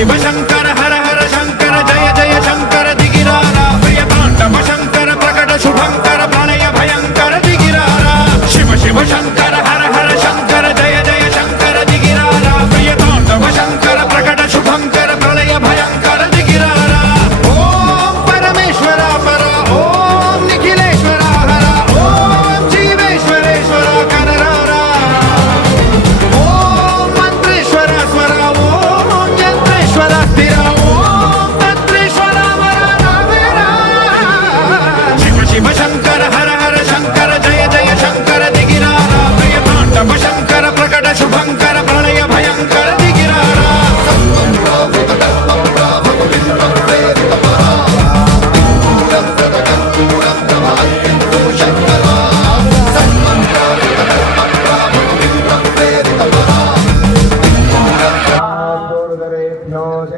शिव शंकर हर हर शंकर जय जय शंकर दिगिरारा प्रिय तांडव शंकर प्रकट शुभंकर प्रणय भयंकर दिगिरारा शिव शिव शंकर हर हर शंकर जय जय शंकर दिगिरारा प्रिय तांडव शंकर प्रकट शुभंकर प्रणय भयंकर दिगिरारा ओम परमेश्वरा पर ओम निखिलेश्वरा हर ओम जीवेश्वरेश्वर कररारा ओम मंत्रेश्वर स्वर ओम यंत्रेश्वर स्थिर ओम तंत्रेश्वर वरदावेरा शिव शिव शंकर हर हर शंकर जय जय शंकर दिगिरारा प्रिय तांडव शंकर प्रकट शुभंकर प्रणय भयंकर दिगिरारा